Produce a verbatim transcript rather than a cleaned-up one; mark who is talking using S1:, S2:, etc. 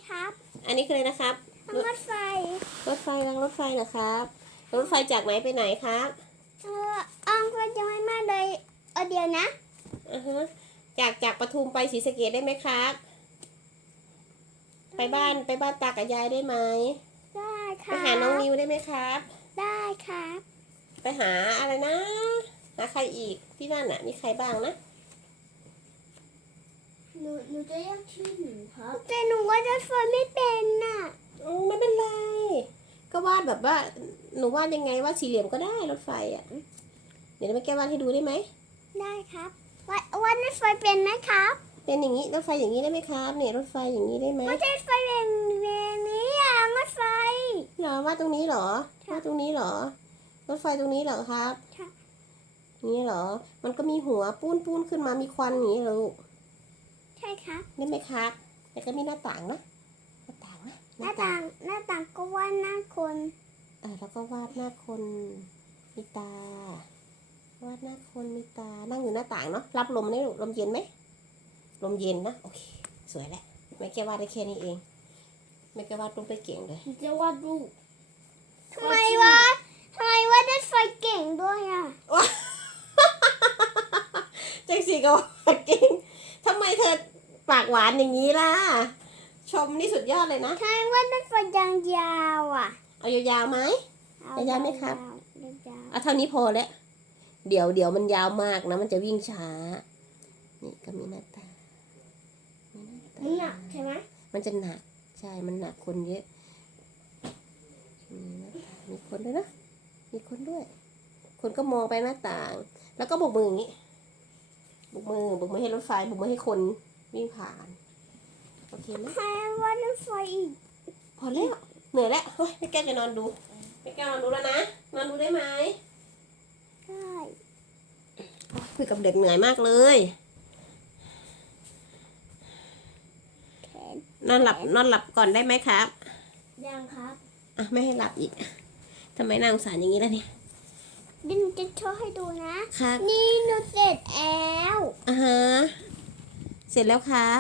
S1: ครับ
S2: อันนี้คืออะไรนะครับ
S1: รถไฟ
S2: รถไฟรางรถไฟเหรอครับรถไฟจากไหนไปไหนครับ
S1: เอออ้องก็จะไม่มาเลยเออเดี๋ยวนะ
S2: อือฮะจากจากปทุมไปศรีสะเกษได้ไหมครับไปบ้านไปบ้านตากับยายได้ไหม
S1: ได้ค
S2: ไป
S1: รับ
S2: หาน้องนิวได้ไหมครับ
S1: ได้ครับ
S2: ไปหาอะไรนะหาใครอีกที่นั่นน่ะมีใครบ้างนะ
S1: หนูหนูจะเรียกชื่อหนูครับแต่หนูว่ารถไฟไม่เป็นน่ะ
S2: อืมไม่เป็นไรก็วาดแบบว่าหนูวาดยังไงวาดสี่เหลี่ยมก็ได้รถไฟอ่ะเดี๋ยวแม่แก้วาดให้ดูได้ไหม
S1: ได้ครับว่าว่ารถไฟเป็นไหมครับ
S2: เป็นอย่างนี้รถไฟอย่างนี้ได้ไหมครับเนี่ยรถไฟอย่างนี้ได้ไหม
S1: ไม่ใช่ไฟแบบแบบนี้อ่ะรถไฟ
S2: เหรอวาดตรงนี้เหรอ
S1: ค่ะ
S2: วาดตรงนี้เหรอรถไฟตรงนี้เหรอครับ
S1: ค่ะ
S2: นี่เหรอมันก็มีหัวปูนปูนขึ้นมามีควันอย่างนี้เหรอลูก
S1: ใช่ครับ
S2: ได้ไหมครับแล้วก็มีหน้าต่างนะหน้าต่างนะ
S1: หน้าต่างหน้าต่างก็ว่าหน้าคน
S2: เออแล้วก็วาดหน้าคนมีตาวาดหน้าคนมีตานั่งอยู่หน้าต่างเนาะรับลมได้ลูกลมเย็นไหมลมเย็นนะโอเคสวยแล้วแม่แก้ววาดได้แค่นี้เองแม่แก้ววาดรูปได้เก่งเลย
S1: จะวาดรูปทำไมวะทำไมว่ารถไฟเก่งด้วยอ่ะ
S2: จังสีก็ว่าเก่งทำไมเธอปากหวานอย่างนี้ล่ะชมนี่สุดยอดเลยนะ
S1: ทำไมว่ารถไฟยางยาวอ่ะ
S2: เอายาวๆไหม
S1: เอย
S2: าวๆไหมครับ
S1: ยาว
S2: เอาเท่านี้พอแล้วเดี๋ยวเดี๋ยวมันยาวมากนะมันจะวิ่งช้านี่ก็มีหน้าตางมีหน้า
S1: ๆมันหนัก
S2: ตาง
S1: ใช่ไหม
S2: มันจะหนักใช่มันหนักคนเยอะมีหน้าต่างมีคนด้วยนะมีคนด้วย คนก็มองไปหน้าต่าง แล้วก็โบกมืออย่างนี้โบกมือโบกมือให้รถไฟโบกมือให้คนวิ่งผ่านโอเคไหม
S1: ทำไมว่ารถไฟอีก
S2: พอแล้วเหนื่อยแล้วเฮ้ยไม่แก้วจะนอนดูไม่แก้วนอนดูแล้วนะนอนดูได้ไหม
S1: ได้
S2: คุยกับเด็กเหนื่อยมากเลย
S1: แขน
S2: นอนหลับนอนหลับก่อนได้ไหมครับ
S1: ยังครับ
S2: อ่ะไม่ให้หลับอีกทำไมน่าสงสารอย่างนี้ล่ะเนี่ย
S1: เดินจะโชว์ให้ดูนะ
S2: ครับ
S1: นี่หนูเสร็จแล้ว
S2: อ่าฮะเสร็จแล้วค่ะ